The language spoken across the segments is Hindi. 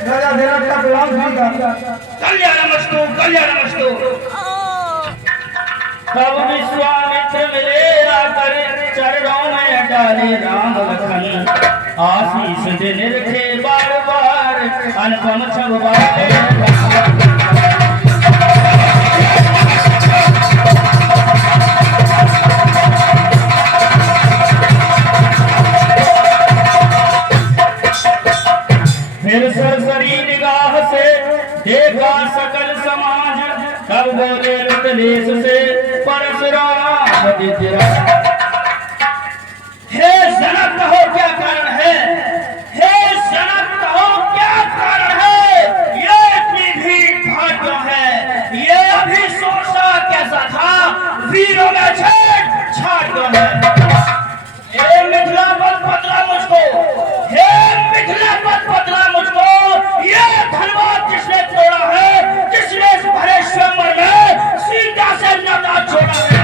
राजा जनक का प्रणाम करेगा। कल्याणमस्तु कल्याणमस्तु। तब विश्वामित्र मिले आकर चरणों में डाले राम लखन, आशीष देने रखे बार बार अनुपम छब फिर सरसरी निगाह से देखा सकल समाज, कब बोले रुतलेश से परशुराम हे जनक कहो क्या कारण है, हे जनक कहो क्या कारण है, ये इतनी भीड़ भाड़ क्यों है, ये अभी सोचा कैसा था, वीरों में छेड़ क्यों है। हे मिथिला पद बदला मुझको, हे मिथिला पद बदला मुझको, ये धनवाद जिसने तोड़ा है, जिसने इस भरे स्वयंवर में सीता से नाता छोड़ा है,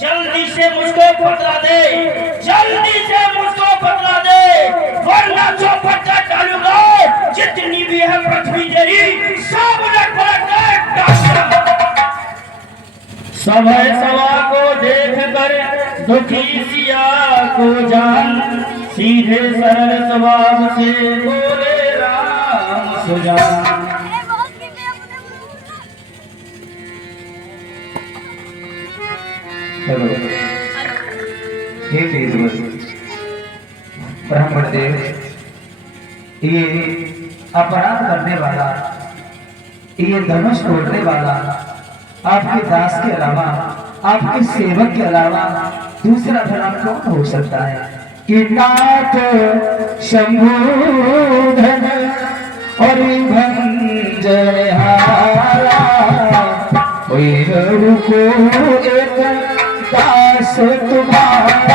जल्दी से मुझको बदला दे, जल्दी से मुझको बदला दे, वरना चौपट कर डालूंगा, जितनी भी है पृथ्वी तेरी सब उलट पलट कर। समय सभा को देख कर दुखी सिया को जान, सीधे सरल स्वभाव से बोले राम सुजान। हे ब्राह्मण देव, ये अपराध करने वाला, ये धनुष तोड़ने वाला आपके दास के अलावा, आपके सेवक के अलावा दूसरा भला कौन हो सकता है। कि नाथ शंभूधन और भंजनहारा, को एक दास तुम्हारा।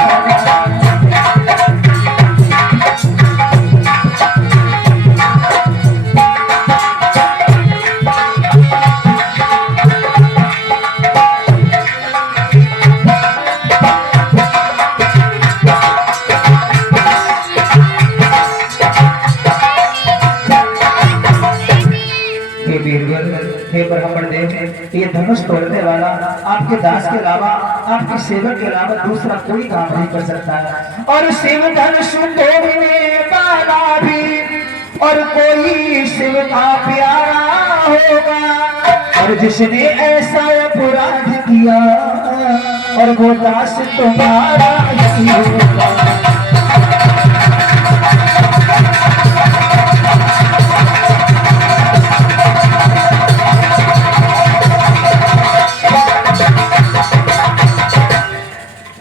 हे ब्राह्मण देव, ये धनुष तोड़ने वाला आपके दास के अलावा, आपके सेवक के अलावा दूसरा कोई काम नहीं कर सकता है। और शिव धनुष तोड़ने वाला भी और कोई शिव का प्यारा होगा, और जिसने ऐसा अपराध किया और वो दास तुम्हारा ही होगा।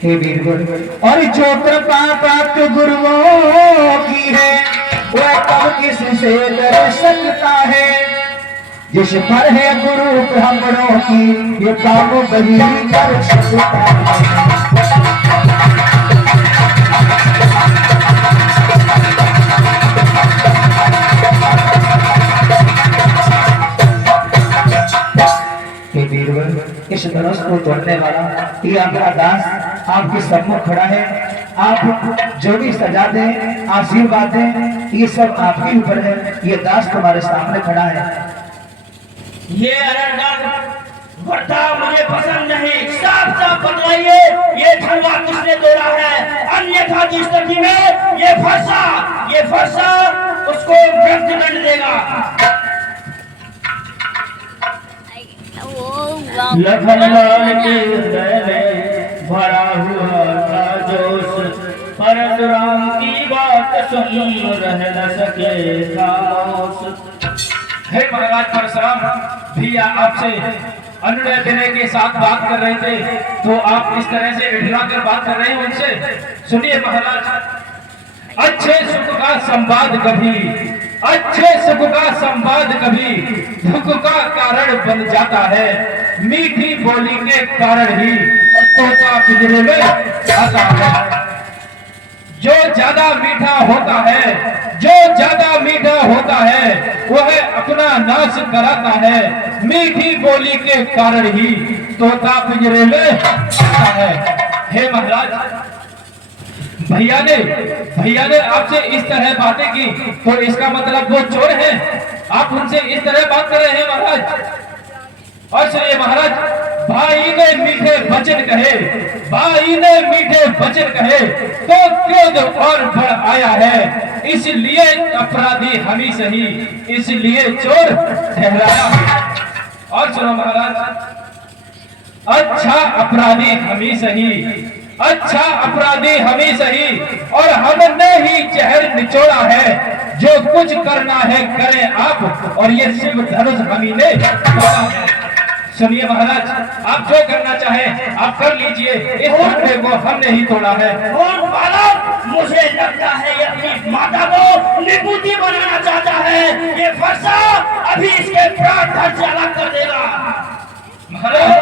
हे वीरवर, और जो कृपा प्राप्त गुरुओं की है, वह कब किससे कर सकता है। जिस पर है गुरु ब्राह्मणों की, ये काम वही कर सकता है। इस धनुष को तोड़ने वाला ये आपका दास आपके सम्मुख खड़ा है। आप जो भी सजा दें, आशीर्वाद दें, ये सब आपके ऊपर है। ये दास तुम्हारे सामने खड़ा है। ये वर्ता मुझे पसंद नहीं, साफ साफ बतलाइए ये धनवाद किसने तोड़ा है, अन्यथा की स्थिति में ये फरसा उसको मृत्युदंड देगा। लखन लाल के हृदय में भरा हुआ था जोश, परशुराम की बात सुन रह न सके खामोश। हे महाराज परशुराम, भैया आपसे अनुनय देने के साथ बात कर रहे थे, तो आप इस तरह से इठला कर बात कर रहे हैं उनसे। सुनिए महाराज, अच्छे सुख का संवाद कभी, अच्छे सुख का संवाद कभी दुख का कारण बन जाता है। मीठी बोली के कारण ही तोता पिंजरे में आता है। जो ज्यादा मीठा होता है, जो ज्यादा मीठा होता है, वह अपना नाश कराता है। मीठी बोली के कारण ही तोता पिंजरे में आता है। हे महाराज, भैया ने आपसे इस तरह बातें की तो इसका मतलब वो चोर है। आप उनसे इस तरह बात कर रहे हैं महाराज। और सुनिए महाराज, भाई ने मीठे वचन कहे, भाई ने मीठे वचन कहे तो क्रोध और बढ़ आया है, इसलिए अपराधी हम ही सही, इसलिए चोर ठहराया। और सुनो महाराज, अच्छा अपराधी हम ही सही, अच्छा अपराधी हम ही सही, और हमने ही जहर निचोड़ा है, जो कुछ करना है करें आप, और ये शिव धनुष हम ही ने तोड़ा है। सुनिए महाराज, आप जो करना चाहें आप कर लीजिए, इस झंडे को हमने ही तोड़ा है। और बालक, मुझे लगता है ये अपनी माता को निपुति बनाना चाहता है। ये फरसा अभी इसके प्राण धड़ से अलग कर देगा। महाराज,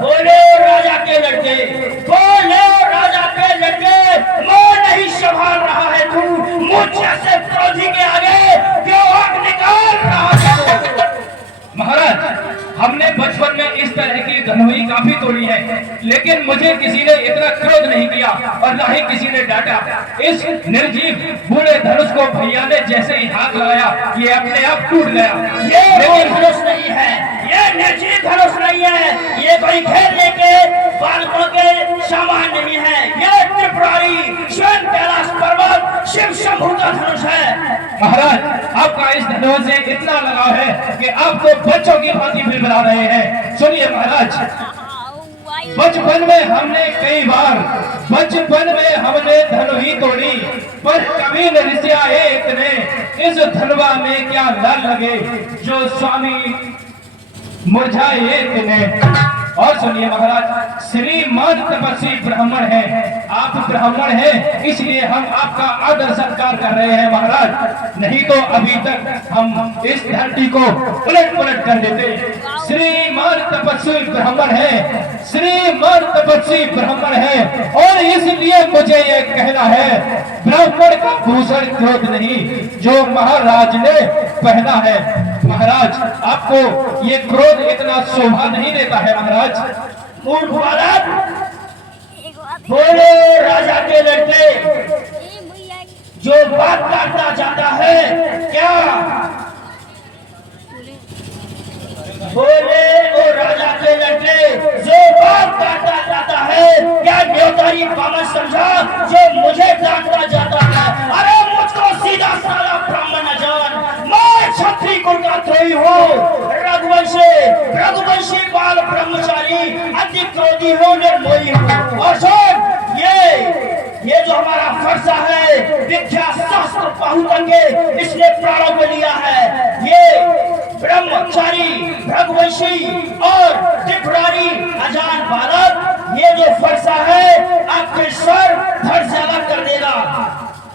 बोले राजा के लड़के, बोले राजा के लड़के, मैं नहीं संभाल रहा है तू, मुझ जैसे क्रोधी के आगे क्यों आग निकाल रहा है? महाराज, हमने बचपन में इस तरह की धनुई काफी तोड़ी है, लेकिन मुझे किसी ने इतना क्रोध नहीं किया और न ही किसी ने डांटा। इस निर्जीव बूढ़े धनुष को भैया ने जैसे ही हाथ लगाया, ये अपने आप टूट गया। ये कोई धनुष नहीं है, ये निर्जीव धनुष नहीं है, ये कोई खेलने के बालकों के सामान नहीं है, ये त्रिपुरारी स्वयं कैलाश पर्वत शिव शंभू का धनुष है। महाराज, आपका इस धनुष से इतना लगाव है कि आप तो बच्चों की भांति बिलबिला रहे हैं। सुनिए महाराज, बचपन में हमने धनुही तोड़ी, पर कभी न रिसिया एक ने इस धनवा में क्या लड़ लगे, जो स्वामी मुरझाए एक ने। और सुनिए महाराज, श्रीमान तपस्वी ब्राह्मण है, आप ब्राह्मण हैं, इसलिए हम आपका आदर सत्कार कर रहे हैं महाराज, नहीं तो अभी तक हम इस धरती को उलट पुलट कर देते। श्रीमान तपस्वी ब्राह्मण है, श्रीमान तपस्वी ब्राह्मण है, और इसलिए मुझे ये कहना है, ब्राह्मण का भूषण क्रोध नहीं, जो महाराज ने पहना है। महाराज, आपको ये क्रोध इतना शोभा नहीं देता है महाराज। मूर्ख बालक, बोले राजा के लड़के, जो बात करता जाता है क्या? बोले ओ राजा के लड़के, जो बात करता जाता है क्या न्योतारी पामन समझा, जो मुझे डांटता जाता है? अरे मुझको सीधा साधा ब्राह्मण न जान, मैं क्षत्रिय कुल का त्रयी हूँ, रघुवंशी बाल ब्रह्मचारी, अति क्रोधी हूँ, निर्मोही हूँ। और सुन, ये जो हमारा फरसा है, विद्या शास्त्र पाहुतन के इसने प्राणों को लिया है। ये ब्रह्मचारी, भगवंशी और त्रिपुरारी अजान बालक, ये जो फरसा है आपके सर धड़ से अलग कर देगा।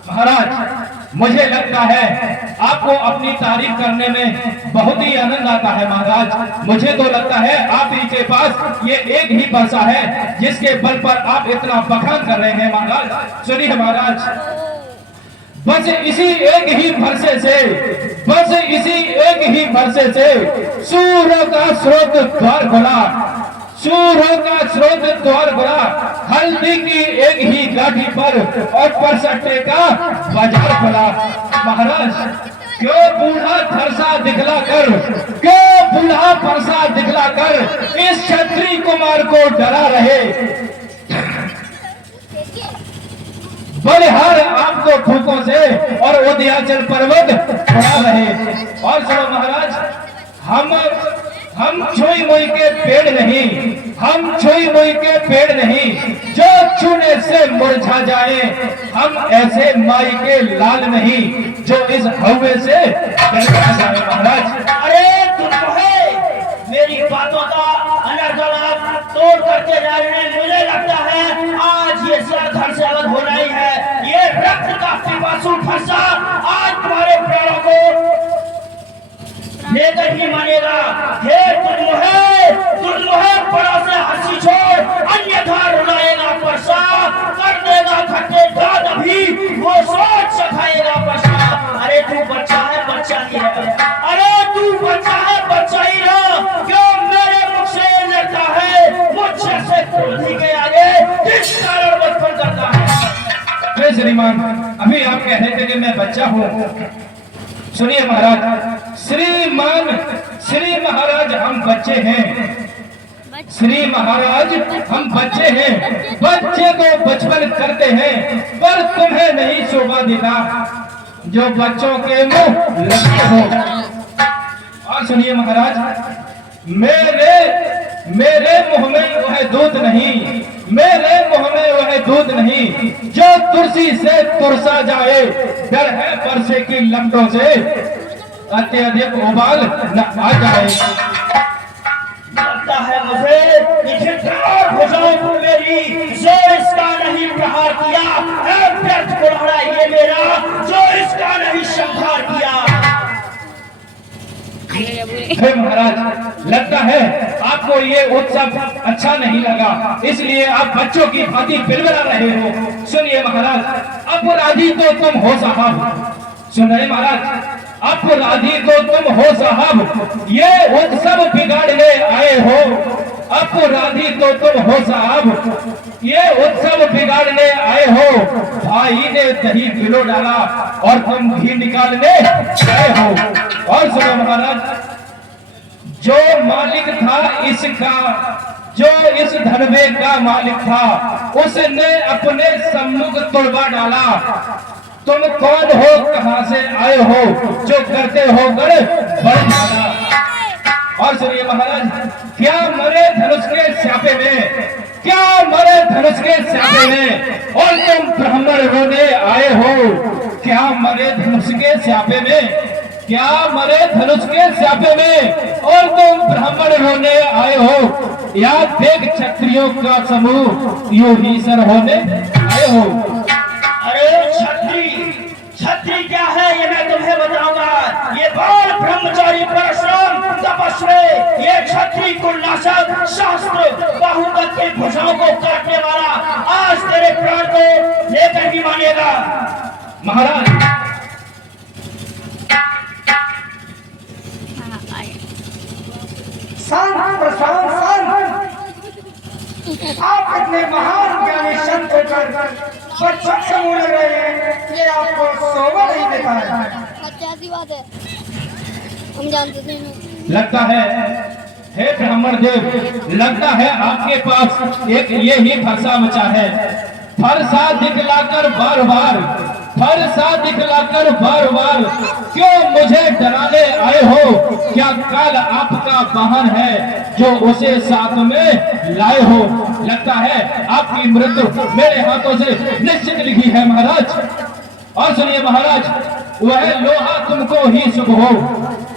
महाराज, मुझे लगता है आपको अपनी तारीफ करने में बहुत ही आनंद आता है महाराज। मुझे तो लगता है आप ही के पास ये एक ही फरसा है जिसके बल पर आप इतना बखान कर रहे हैं महाराज। सुनिए महाराज, बस इसी एक ही फरसे से, बस इसी एक ही फरसे से सूर्य का स्रोत द्वार खुला, सूर्य का स्रोत द्वार खुला, हल्दी की एक ही गाठी पर और परसट्टे का बाजार खुला। महाराज, क्यों बूढ़ा फरसा दिखलाकर, क्यों बूढ़ा फरसा दिखलाकर इस क्षत्रिय कुमार को डरा रहे? बलिहार आपको फूकों से और उदयाचल पर्वत उड़ा रहे। और सुनो महाराज, हम छुई मुई के पेड़ नहीं, हम छुई मुई के पेड़ नहीं, जो छूने से मुरझा जाए। हम ऐसे माई के लाल नहीं, जो इस हवे से डरता जाए। महाराज, अरे तुम है मेरी बातों का अनर्गल तोड़ करके जा रहे हैं। मुझे लगता है आज ये सर धड़ से अलग होना ही है। ये रक्त का पिपासु फरसा आज तुम्हारे प्राणों को लेकर ही मानेगा। हे तुलमुहे बड़ा से हंसी छोड़, अन्यथा रुलाएगा फरसा, कर देगा खट्टे दांत अभी वो सोच सखाएगा फरसा। अरे तू बच्चा है, बच्चा ही है, अरे तू बच्चा है, बच्चा ही रहा। क्यों मेरे मुख से लड़ता है, मुझसे क्रोधी के आगे किस कारण बचपन करता है? श्रीमान, अभी आप कह रहे थे कि मैं बच्चा हूँ। सुनिए महाराज, श्रीमान, श्री महाराज हम बच्चे हैं, श्री महाराज हम बच्चे हैं, बच्चे को बचपन करते हैं, पर तुम्हें नहीं शोभा देता जो बच्चों के मुंह लगते हो। और सुनिए महाराज, मेरे मुंह में वह दूध नहीं, मेरे मुंह में वह दूध नहीं जो तुलसी से तुरसा जाए, डर है परसे की लपटों से अत्यधिक उबाल न आ जाए। लगता है मुझे भुजाओं को मेरी जो इसका नहीं प्रहार किया है, व्यर्थ कुल्हाड़ा ये मेरा जो इसका नहीं संहार किया। हे महाराज, लगता है आपको ये उत्सव अच्छा नहीं लगा, इसलिए आप बच्चों की भांति बिलबिला रहे हो। सुनिए महाराज, अपराधी तो तुम हो साहब, सुनिए महाराज, अपराधी तो तुम हो साहब, ये उत्सव बिगाड़ने आए हो। अपराधी तो तुम हो साहब, ये उत्सव बिगाड़ने आए हो। भाई ने दही किलो डाला और तुम घी निकालने आए हो। और सुनो महाराज, जो मालिक था इसका, जो इस धनवे का मालिक था, उसने अपने सम्मुख तुड़वा डाला। तुम कौन हो, कहां से आए हो, जो करते हो गढ़ बड़ा। और सुनिए महाराज, क्या मरे धनुष के स्यापे में, क्या मरे धनुष के स्यापे में, और तुम ब्राह्मण रोने आए हो। क्या मरे धनुष के स्यापे में, क्या मरे धनुष के स्यापे में, और तुम ब्राह्मण रोने आए हो। या देख क्षत्रियों का समूह यूं ही सर होने आए हो। अरे छत्री क्या है ये मैं तुम्हें बताऊंगा। ये बाल ब्रह्मचारी परशुराम तपस्वी, ये छत्री कुलनाशक शास्त्र बाहुबल के भुजाओं को काटने वाला आज तेरे प्राण को लेकर भी मानेगा। महाराज, शांत प्रशांत शांत, आप इतने महान ज्ञानी संत होकर बच्चों से मुंह लग रहे हैं, ये आपको शोभा नहीं देता है। अच्छा सी बात है, हम जानते थे ना। लगता है हे ब्राह्मण देव, लगता है आपके पास एक ये ही फरसा बचा है। फरसा दिखलाकर बार बार, फरसा दिखलाकर बार बार क्यों मुझे डराने आए हो। क्या काल आपका वाहन है जो उसे साथ में लाए हो। लगता है आपकी मृत्यु मेरे हाथों से निश्चित लिखी है महाराज। और सुनिए महाराज, वह लोहा तुमको ही शुभ हो,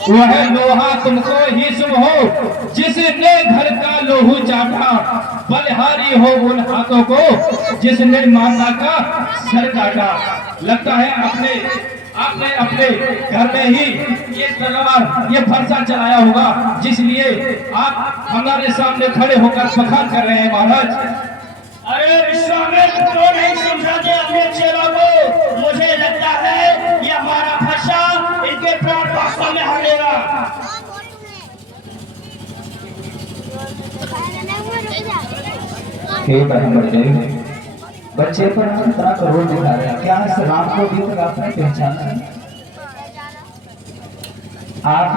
वह लोहा तुमको ही शुभ हो जिसने घर का लोहू चाटा। बलिहारी हो उन हाथों को जिसने माता का सर काटा। लगता है आपने अपने घर में ही ये तलवार, ये फरसा चलाया होगा, जिसलिए आप हमारे सामने खड़े होकर बखान कर रहे हैं महाराज। अरे विश्वामित्र तो नहीं समझाते अपने चेलों को। मुझे लगता है ये हमारा फरसा इनके प्राण वास्तव में हटेगा। हे ब्राह्मण देव, बच्चे पर इतना क्रोध दिखा रहे हैं, क्या इस राम को भी तक आपने पहचाना है? आप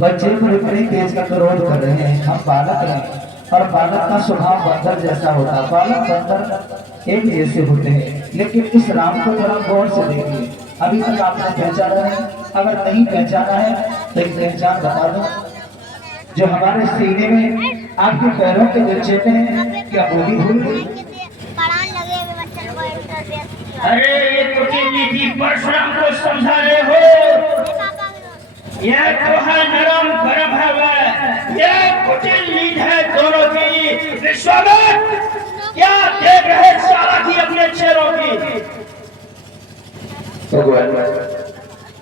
बच्चे पर इतने तेज का क्रोध कर रहे हैं। हम बालक हैं और बालक का स्वभाव बंदर जैसा होता है। बालक बंदर एक जैसे होते हैं, लेकिन इस राम को थोड़ा गौर से देखिए। अभी तक आपने पहचाना है? अगर नहीं पहचाना है तो एक पहचान बता दो। जो हमारे सीने में आपके पैरों के जो चेते हैं, क्या वो भी भूल गई? अरे ये कुटिल नीति परशुराम को समझा रहे हो। यह तो है नरम गरम है वह, यह कुटिल नीति है दोनों की। विश्वामित्र क्या देख रहे चालाकी अपने चेहरों की।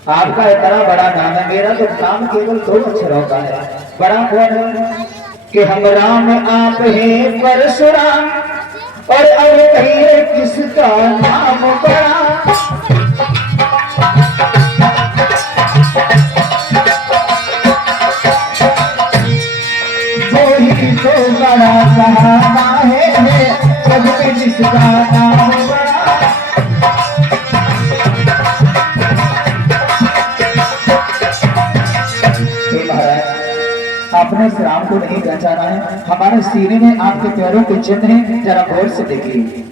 आपका इतना बड़ा नाम है, मेरा तो नाम केवल 2 अक्षरों का है। बड़ा कौन है कि हम राम आप हैं परशुराम, और अब कहिए किसका नाम बड़ा। वही तो बड़ा कहाना है, सब में जिसका नाम बड़ा। आपने इस राम को नहीं पहचाना है, हमारे सीने में आपके पैरों के चिन्ह हैं, जरा गौर से देखिए।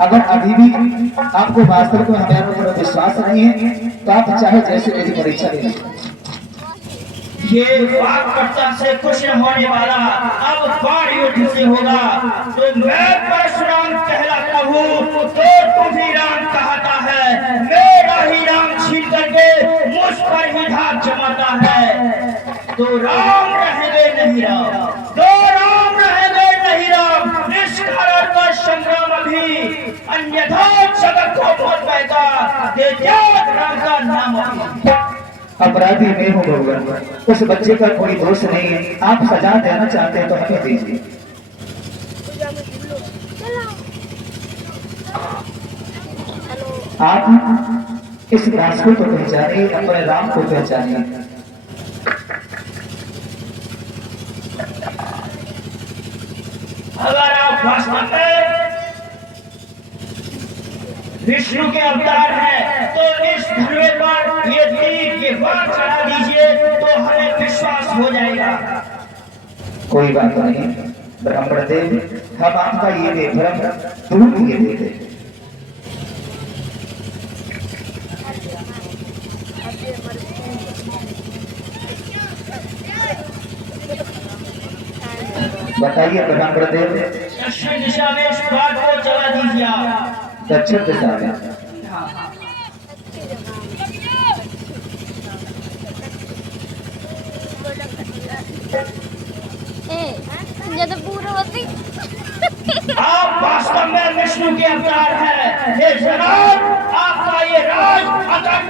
अगर अभी भी आपको वास्तव में हमारे ऊपर विश्वास नहीं है तो आप चाहे जैसे मेरी परीक्षा ले लें। ये वाक कर्तव्य से कुछ न होने वाला अब बाण युद्ध से होगा। तो मैं परशुराम कहलाता हूँ तो तू भी राम कहता है, मेरा ही राम छीन करके मुझ पर ही धाक जमाता है। तो राम रहेंगे नहीं राम, दो राम रहेंगे नहीं राम, निष्कारण का संग्राम अभी, अन्यथा जगत को मौत पैदा दे त्याग राम का नाम अभी। अपराधी मैं हूँ भगवान, उस बच्चे का कोई दोष नहीं है। आप सजा देना चाहते हैं तो हमें दीजिए। आप इस दास को तो पहचानिए, अपने राम को पहचानिए। अगर आप वास्तव में विष्णु के अवतार हैं तो इस धनुष पर ये तीर के वार चढ़ा दीजिए तो हमें विश्वास हो जाएगा। कोई बात नहीं ब्राह्मण देव, हम आपका ये भ्रम दूर किए देते। बताइए ब्राह्मण देव। दक्षिण दिशा में इस बात को चला दीजिए आप। दक्षिण दिशा में ज्यादा पूरा होती। आप वास्तव में विष्णु के अवतार हैं। हे जनाब, आपका ये राज अगर